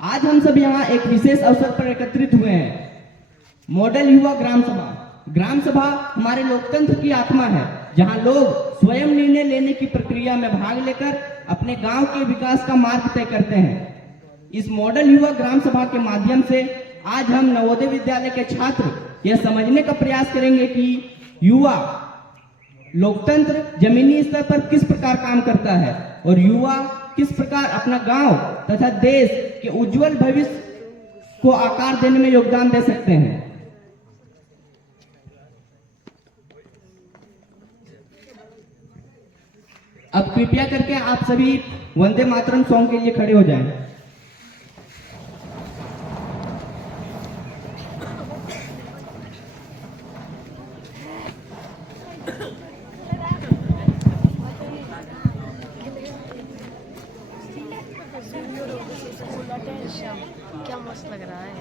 आज हम सब यहाँ एक विशेष अवसर पर एकत्रित हुए हैं। मॉडल युवा ग्राम सभा। ग्राम सभा हमारे लोकतंत्र की आत्मा है, जहाँ लोग स्वयं निर्णय लेने की प्रक्रिया में भाग लेकर अपने गांव के विकास का मार्ग तय करते हैं। इस मॉडल युवा ग्राम सभा के माध्यम से आज हम नवोदय विद्यालय के छात्र यह समझने का प्रयास करेंगे कि युवा लोकतंत्र जमीनी स्तर पर किस प्रकार काम करता है और युवा किस प्रकार अपना गांव तथा देश के उज्जवल भविष्य को आकार देने में योगदान दे सकते हैं। अब कृपया करके आप सभी वंदे मातरम सॉन्ग के लिए खड़े हो जाएं। क्या मस्त लग रहा है।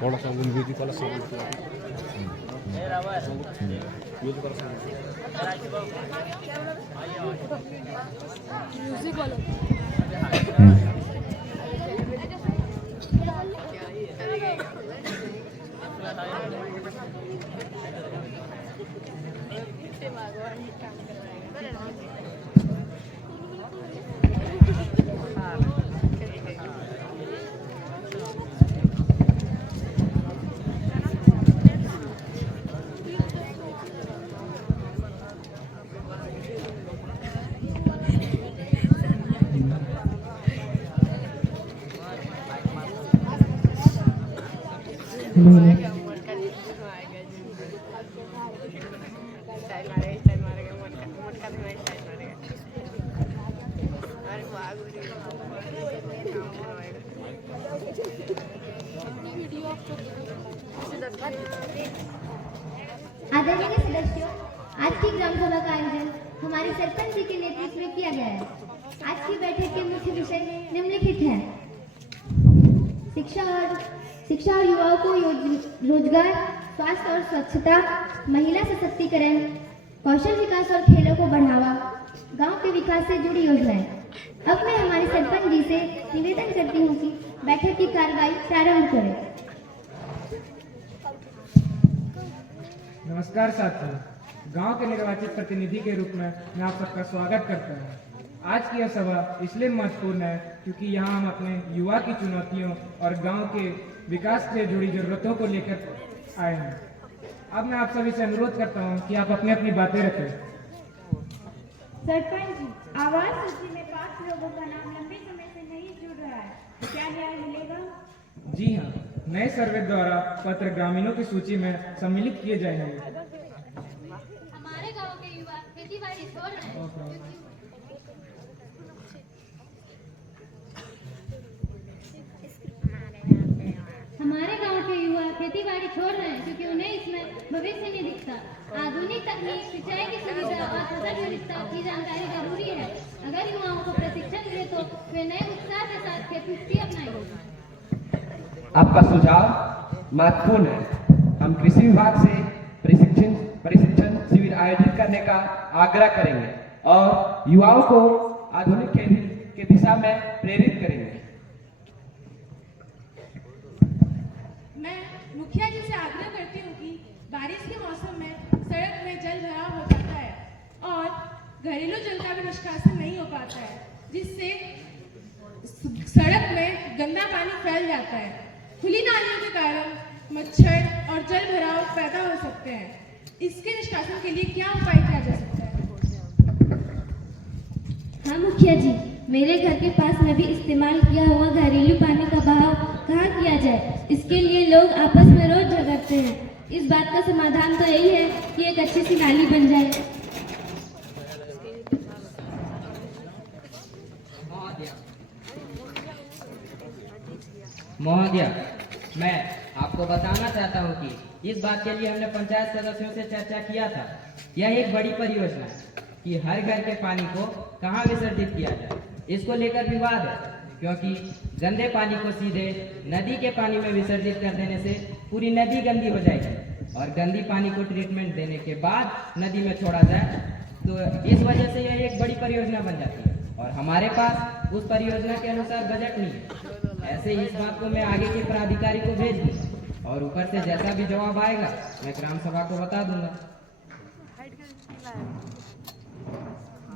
थोड़ा सा म्यूजिक वाला सॉन्ग म्यूजिक वाला आदरणीय सदस्यों, आज की ग्राम सभा का आयोजन हमारे सरपंच जी के नेतृत्व में किया गया है। आज की बैठक के मुख्य विषय निम्नलिखित हैं: शिक्षा और युवाओं को रोजगार, स्वास्थ्य और स्वच्छता, महिला सशक्तिकरण, कौशल विकास और खेलों को बढ़ावा, गांव के विकास से जुड़ी योजनाएं। अब मैं हमारे सरपंच जी से निवेदन करती हूँ कि बैठक की कार्रवाई प्रारंभ करें। नमस्कार साथियों, गांव के निर्वाचित प्रतिनिधि के रूप में मैं आप सबका स्वागत करता हूं। आज की यह सभा इसलिए महत्वपूर्ण है क्योंकि यहाँ हम अपने युवा की चुनौतियों और गांव के विकास से जुड़ी जरूरतों को लेकर आए हैं। अब मैं आप सभी से अनुरोध करता हूं कि आप अपनी अपनी बातें रखें। सरपंच जी, आवास सूची में 5 लोगों का नाम लंबे समय से नहीं जुड़ रहा है, क्या न्याय मिलेगा? जी हाँ, नए सर्वे द्वारा पत्र ग्रामीणों की सूची में सम्मिलित किए जाएंगे। हमारे गांव के युवा खेती बाड़ी छोड़ रहे हैं। हमारे गांव के युवा खेती बाड़ी छोड़ रहे हैं क्योंकि उन्हें इसमें भविष्य नहीं दिखता। आधुनिक तकनीक, सिंचाई की सुविधा और फसल विविधता की जानकारी जरूरी है। अगर युवाओं को प्रशिक्षण मिले तो वे नए उत्साह के साथ खेती अपनाएंगे। आपका सुझाव महत्वपूर्ण है। हम कृषि विभाग से प्रशिक्षण शिविर आयोजित करने का आग्रह करेंगे और युवाओं को आधुनिक खेती की दिशा में प्रेरित करेंगे। मैं मुखिया जी से आग्रह करती हूँ कि बारिश के मौसम में सड़क में जल भराव हो जाता है और घरेलू जल का भी निष्कासन नहीं हो पाता है, जिससे सड़क में गंदा पानी फैल जाता है। खुली नालियों के कारण मच्छर और जल भराव पैदा हो सकते हैं। इसके निष्कासन के लिए क्या उपाय किया जा सकता है? हाँ मुखिया जी, मेरे घर के पास में भी इस्तेमाल किया हुआ घरेलू पानी का बहाव कहाँ किया जाए, इसके लिए लोग आपस में रोज झगड़ते हैं। इस बात का समाधान तो यही है कि एक अच्छी सी नाली बन जाए। महोदय, मैं आपको बताना चाहता हूं कि इस बात के लिए हमने पंचायत सदस्यों से चर्चा किया था। यह एक बड़ी परियोजना है कि हर घर के पानी को कहां विसर्जित किया जाए। इसको लेकर विवाद है क्योंकि गंदे पानी को सीधे नदी के पानी में विसर्जित कर देने से पूरी नदी गंदी हो जाएगी और गंदी पानी को ट्रीटमेंट देने के बाद नदी में छोड़ा जाए तो इस वजह से यह एक बड़ी परियोजना बन जाती है और हमारे पास उस परियोजना के अनुसार बजट नहीं है। ऐसे ही इस बात को मैं आगे के प्राधिकारी को भेज दूंगा और ऊपर से जैसा भी जवाब आएगा मैं ग्राम सभा को बता दूंगा।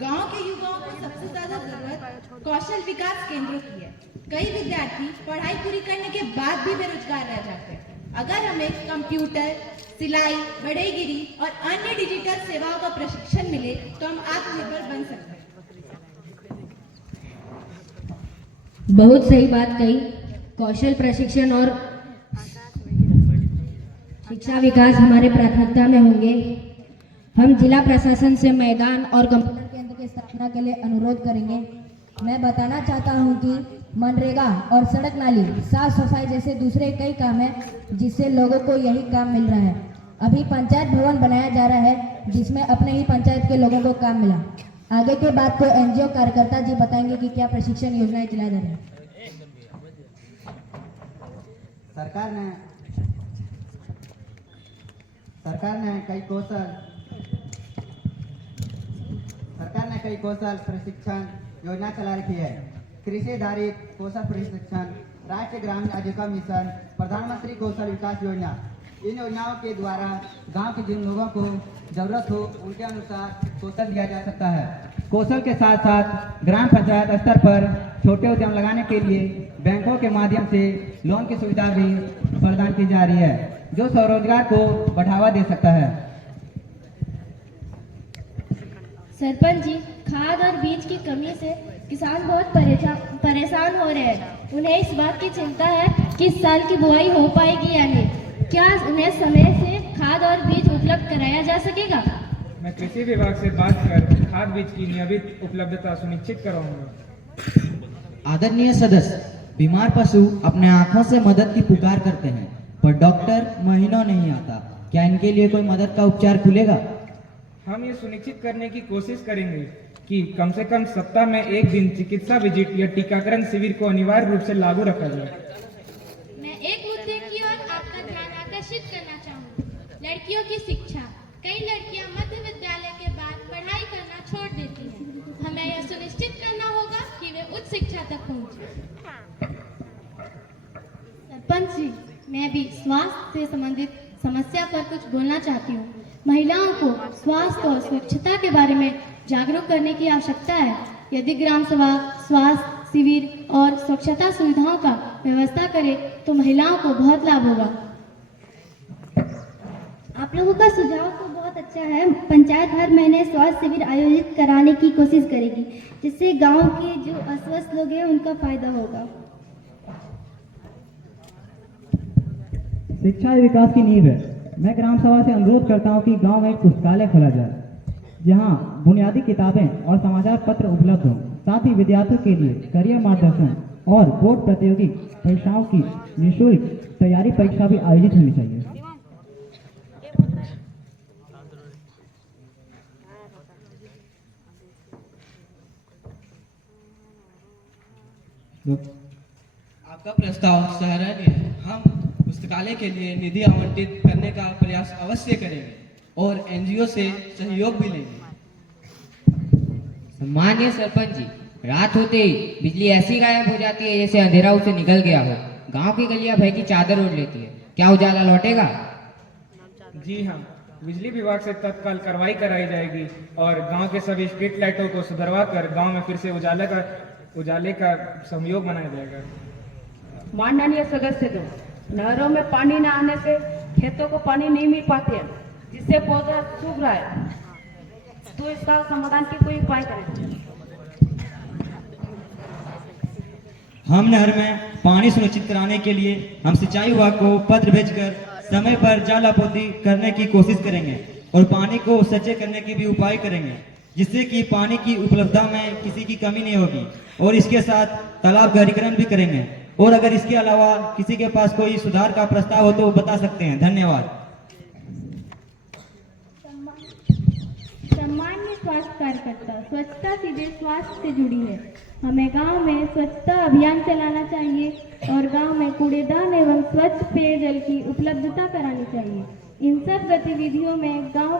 गांव के युवाओं को सबसे ज्यादा जरूरत कौशल विकास केंद्रों की है। कई विद्यार्थी पढ़ाई पूरी करने के बाद भी बेरोजगार रह जाते हैं। अगर हमें कंप्यूटर, सिलाई, बढ़ईगिरी और अन्य डिजिटल सेवाओं का प्रशिक्षण मिले तो हम आत्मनिर्भर बन सकते हैं। बहुत सही बात कही। कौशल प्रशिक्षण और शिक्षा विकास हमारे प्राथमिकता में होंगे। हम जिला प्रशासन से मैदान और कंप्यूटर केंद्र की स्थापना के लिए अनुरोध करेंगे। मैं बताना चाहता हूं कि मनरेगा और सड़क नाली, साफ सफाई जैसे दूसरे कई काम हैं जिससे लोगों को यही काम मिल रहा है। अभी पंचायत भवन बनाया जा रहा है जिसमें अपने ही पंचायत के लोगों को काम मिला। आगे के बात को एनजीओ कार्यकर्ता जी बताएंगे कि क्या प्रशिक्षण योजनाएं चलाई जा रही हैं। सरकार ने कई कौशल प्रशिक्षण योजना चला रखी है। कृषि आधारित कौशल प्रशिक्षण, राष्ट्रीय ग्रामीण आजीविका मिशन, प्रधानमंत्री कौशल विकास योजना। इन योजनाओं के द्वारा गांव के जिन लोगों को जरूरत हो उनके अनुसार कौशल दिया जा सकता है। कौशल के साथ साथ ग्राम पंचायत स्तर पर छोटे उद्यम लगाने के लिए बैंकों के माध्यम से लोन की सुविधा भी प्रदान की जा रही है जो स्वरोजगार को बढ़ावा दे सकता है। सरपंच जी, खाद और बीज की कमी से किसान बहुत परेशान हो रहे हैं। उन्हें इस बात की चिंता है कि इस साल की बुआई हो पाएगी या नहीं। क्या उन्हें समय से खाद और बीज उपलब्ध कराया जा सकेगा? मैं कृषि विभाग से बात कर खाद बीज की नियमित उपलब्धता सुनिश्चित कराऊंगा। आदरणीय सदस्य, बीमार पशु अपने आंखों से मदद की पुकार करते हैं पर डॉक्टर महीनों नहीं आता। क्या इनके लिए कोई मदद का उपचार खुलेगा? हम ये सुनिश्चित करने की कोशिश करेंगे कि कम से कम सप्ताह में एक दिन चिकित्सा विजिट या टीकाकरण शिविर को अनिवार्य रूप से लागू रखा जाए। मैं एक मुद्दे की ओर आपका ध्यान आकर्षित करना चाहूँगी। लड़कियों की शिक्षा। कई लड़कियां मध्य विद्यालय के बाद पढ़ाई करना छोड़ देती हैं। हमें यह सुनिश्चित करना होगा कि वे उच्च शिक्षा तक पहुँचे। सरपंच जी, मैं भी स्वास्थ्य से संबंधित समस्या पर कुछ बोलना चाहती हूँ। महिलाओं को स्वास्थ्य और स्वच्छता के बारे में जागरूक करने की आवश्यकता है। यदि ग्राम सभा स्वास्थ्य शिविर और स्वच्छता सुविधाओं का व्यवस्था करे तो महिलाओं को बहुत लाभ होगा। आप लोगों का सुझाव तो बहुत अच्छा है। पंचायत हर महीने स्वास्थ्य शिविर आयोजित कराने की कोशिश करेगी, जिससे गांव के जो अस्वस्थ लोग हैं उनका फायदा होगा। शिक्षा विकास की नींव है। मैं ग्राम सभा से अनुरोध करता हूं कि गांव में एक पुस्तकालय खोला जाए, जहां बुनियादी किताबें और समाचार पत्र उपलब्ध हों। साथ ही विद्यार्थियों के लिए करियर मार्गदर्शन और बोर्ड प्रतियोगी परीक्षाओं की निःशुल्क तैयारी परीक्षा भी आयोजित होनी चाहिए। आपका प्रस्ताव सराहनीय है। हम पुस्तकालय के लिए निधि आवंटित करने का प्रयास अवश्य करेंगे और एनजीओ से सहयोग भी लेंगे। माननीय सरपंच जी, रात होते ही बिजली ऐसी गायब हो जाती है जैसे अंधेरा उसे निकल गया हो। गांव की गलियां भय की चादर ओढ़ लेती है। क्या उजाला लौटेगा? जी हाँ, बिजली विभाग से तत्काल कार्रवाई कराई जाएगी और गांव के सभी स्ट्रीट लाइटों को सुधरवा कर गांव में फिर से उजाले का सहयोग बनाया जाएगा। माननीय सदस्य दो, नहरों में पानी न आने से खेतों को पानी नहीं मिल पाते हैं, जिससे पौधा सूख रहा है, तो इसका समाधान की कोई उपाय करें। हम नहर में पानी सुनिश्चित कराने के लिए हम सिंचाई विभाग को पत्र भेजकर समय पर जल आपूर्ति करने की कोशिश करेंगे और पानी को सच्चे करने की भी उपाय करेंगे, जिससे कि पानी की उपलब्धता में किसी की कमी नहीं होगी। और इसके साथ तालाब गहरीकरण भी करेंगे। और अगर इसके अलावा किसी के पास कोई सुधार का प्रस्ताव हो तो वो बता सकते हैं। धन्यवाद। सम्माननीय स्वास्थ्य कार्यकर्ता, स्वच्छता सीधे स्वास्थ्य से जुड़ी है। हमें गांव में स्वच्छता अभियान चलाना चाहिए और गांव में कूड़ेदान एवं स्वच्छ पेयजल की उपलब्धता करानी चाहिए। इन सब गतिविधियों में गांव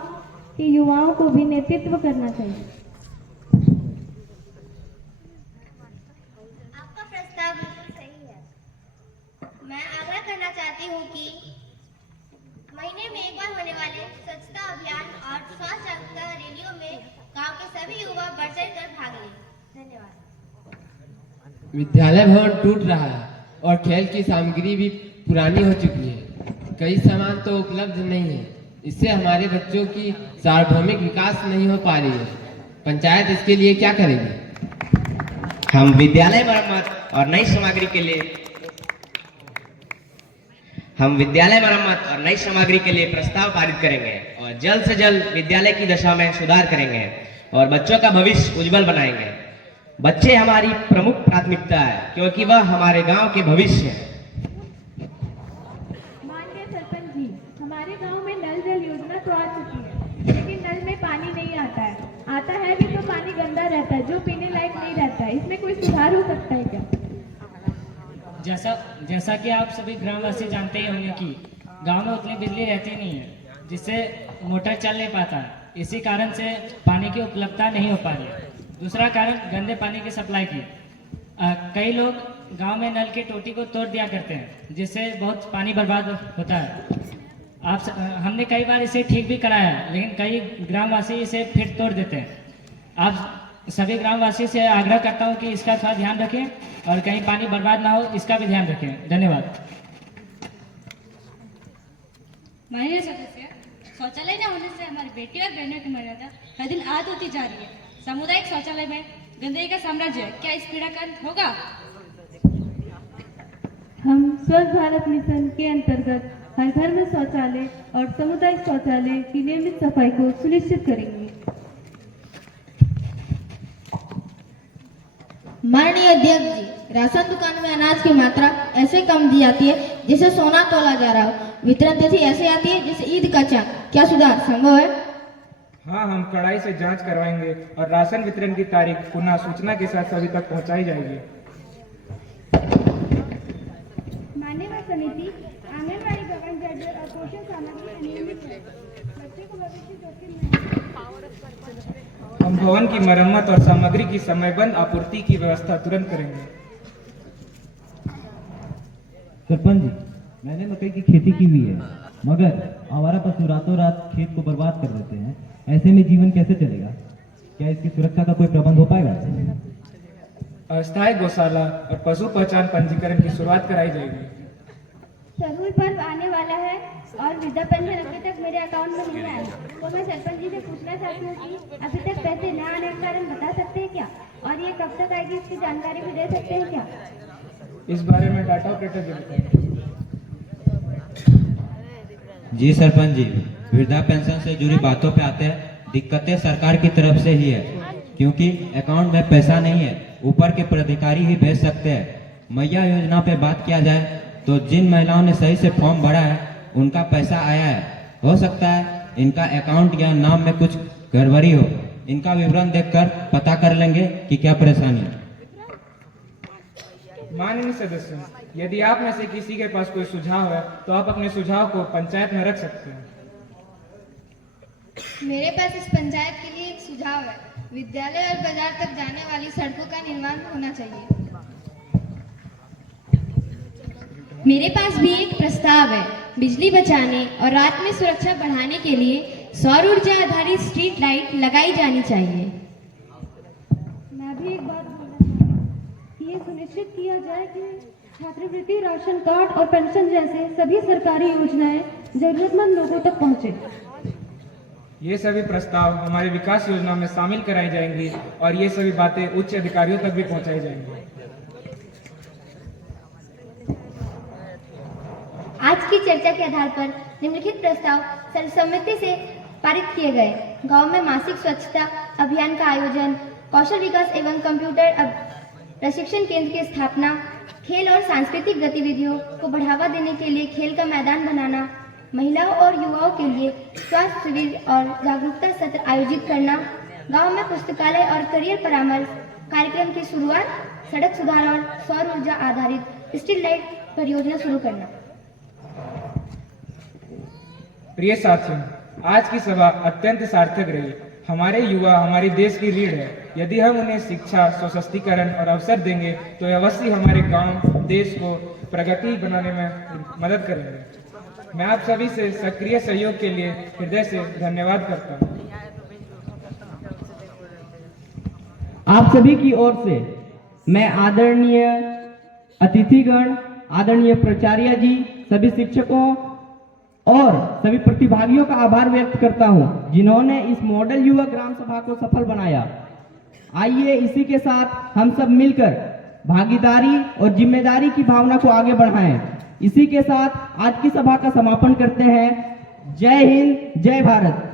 के युवाओं को भी नेतृत्व करना चाहिए। आपका प्रस्ताव बिल्कुल सही है। मैं आग्रह करना चाहती हूँ कि महीने में एक बार होने वाले स्वच्छता अभियान और स्वास्थ्य जागरूकता रैलियों में गांव के सभी युवा बढ़ चढ़ कर भाग लें। धन्यवाद। विद्यालय भवन टूट रहा है और खेल की सामग्री भी पुरानी हो चुकी है। कई सामान तो उपलब्ध नहीं है। इससे हमारे बच्चों की सार्वभौमिक विकास नहीं हो पा रही है। पंचायत इसके लिए क्या करेगी? हम विद्यालय मरम्मत और नई सामग्री के लिए प्रस्ताव पारित करेंगे और जल्द से जल्द विद्यालय की दशा में सुधार करेंगे और बच्चों का भविष्य उज्जवल बनाएंगे। बच्चे हमारी प्रमुख प्राथमिकता है, क्योंकि वह हमारे गांव के भविष्य है। माननीय सरपंच जी, हमारे गांव में नल जल योजना तो आ चुकी है, लेकिन नल में पानी नहीं आता है। आता है भी तो पानी गंदा रहता है, जो पीने लायक नहीं रहता है। इसमें कोई सुधार हो सकता है क्या? जैसा कि आप सभी ग्रामवासी जानते ही होंगे कि गांव में उतनी बिजली रहती नहीं है, जिससे मोटर चल नहीं पाता। इसी कारण से पानी की उपलब्धता नहीं हो पा रही है। दूसरा कारण गंदे पानी की सप्लाई की। कई लोग गांव में नल की टोटी को तोड़ दिया करते हैं, जिससे बहुत पानी बर्बाद होता है। हमने कई बार इसे ठीक भी कराया है, लेकिन कई ग्रामवासी इसे फिर तोड़ देते हैं। आप सभी ग्रामवासी से आग्रह करता हूं कि इसका थोड़ा ध्यान रखें और कहीं पानी बर्बाद ना हो, इसका भी ध्यान रखें। धन्यवाद। माननीय सदस्य, शौचालय न होने से हमारी बेटी और बहनों की मर्यादा हर दिन आद होती जा रही है। सामुदायिक शौचालय में गंदगी का साम्राज्य है, क्या इस पीड़ा का अंत होगा? हम स्वच्छ भारत मिशन के अंतर्गत हर घर में शौचालय और सामुदायिक शौचालय की नियमित सफाई को सुनिश्चित करेंगे। माननीय अध्यक्ष जी, राशन दुकान में अनाज की मात्रा ऐसे कम दी जाती है जिसे सोना तोला जा रहा हो। वितरण तिथि ऐसे आती है जैसे ईद का चांद। क्या सुधार संभव है? हाँ, हम कड़ाई से जांच करवाएंगे और राशन वितरण की तारीख पुनः सूचना के साथ सभी तक पहुंचाई जाएगी। मान्यवर समिति, आंगनबाड़ी भवन जर्जर और पोषण सामग्री अनियमित है। बच्चे को भविष्य जोखिम में। हम भवन की मरम्मत और सामग्री की समयबद्ध आपूर्ति की व्यवस्था तुरंत करेंगे। सरपंच जी, मैंने मकई की खेती की हुई है। मगर आवारा पशु रातों रात खेत को बर्बाद कर देते हैं। ऐसे में जीवन कैसे चलेगा? क्या इसकी सुरक्षा का कोई प्रबंध हो पाएगा? अस्थायी गौशाला और पशु पहचान पंजीकरण की शुरुआत कराई जाएगी। सरहुल पर्व आने वाला है और वृद्धा पेंशन अभी तक मेरे अकाउंट में नहीं आई, तो मैं सरपंच जी से पूछना चाहती हूँ कि अभी तक पैसे न आने का कारण बता सकते हैं क्या, और ये कब तक आएगी इसकी जानकारी भी दे सकते हैं क्या? इस बारे में डाटा ऑपरेटर जी बताएं। जी सरपंच जी, वृद्धा पेंशन से जुड़ी बातों पे आते हैं। दिक्कतें सरकार की तरफ से ही है, क्योंकि अकाउंट में पैसा नहीं है, ऊपर के पदाधिकारी ही भेज सकते हैं। मैया योजना पे बात किया जाए तो जिन महिलाओं ने सही से फॉर्म भरा है उनका पैसा आया है। हो सकता है इनका अकाउंट या नाम में कुछ गड़बड़ी हो। इनका विवरण देखकर पता कर लेंगे कि क्या परेशानी है। माननीय सदस्य, यदि आप में से किसी के पास कोई सुझाव है तो आप अपने सुझाव को पंचायत में रख सकते हैं। मेरे पास इस पंचायत के लिए एक सुझाव है। विद्यालय और बाजार तक जाने वाली सड़कों का निर्माण होना चाहिए। मेरे पास भी एक प्रस्ताव है। बिजली बचाने और रात में सुरक्षा बढ़ाने के लिए सौर ऊर्जा आधारित स्ट्रीट लाइट लगाई जानी चाहिए। मैं भी एक बात बोलना चाहूँगी कि ये सुनिश्चित किया जाए कि छात्रवृत्ति, राशन कार्ड और पेंशन जैसे सभी सरकारी योजनाएं जरूरतमंद लोगों तक पहुंचे। ये सभी प्रस्ताव हमारी विकास योजना में शामिल कराई जाएंगी और ये सभी बातें उच्च अधिकारियों तक भी पहुंचाई जाएंगी। आज की चर्चा के आधार पर निम्नलिखित प्रस्ताव सर्वसम्मति से पारित किए गए। गांव में मासिक स्वच्छता अभियान का आयोजन, कौशल विकास एवं कंप्यूटर प्रशिक्षण केंद्र की स्थापना, खेल और सांस्कृतिक गतिविधियों को बढ़ावा देने के लिए खेल का मैदान बनाना, महिलाओं और युवाओं के लिए स्वास्थ्य शिविर और जागरूकता सत्र आयोजित करना, गांव में पुस्तकालय और करियर परामर्श कार्यक्रम की शुरुआत, सड़क सुधार और सौर ऊर्जा आधारित स्ट्रीट लाइट परियोजना शुरू करना। प्रिय साथियों, आज की सभा अत्यंत सार्थक रही। हमारे युवा हमारी देश की रीढ़ है। यदि हम उन्हें शिक्षा, सशक्तिकरण और अवसर देंगे तो अवश्य हमारे गांव, देश को प्रगति बनाने में मदद करेंगे। मैं आप सभी से सक्रिय सहयोग के लिए हृदय से धन्यवाद करता हूँ। आप सभी की ओर से मैं आदरणीय अतिथिगण, आदरणीय प्राचार्य जी, सभी शिक्षकों और सभी प्रतिभागियों का आभार व्यक्त करता हूं, जिन्होंने इस मॉडल युवा ग्राम सभा को सफल बनाया। आइए इसी के साथ हम सब मिलकर भागीदारी और जिम्मेदारी की भावना को आगे बढ़ाएं। इसी के साथ आज की सभा का समापन करते हैं। जय हिंद, जय भारत।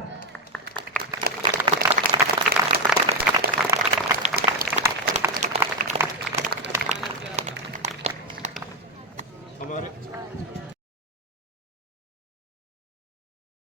हमारे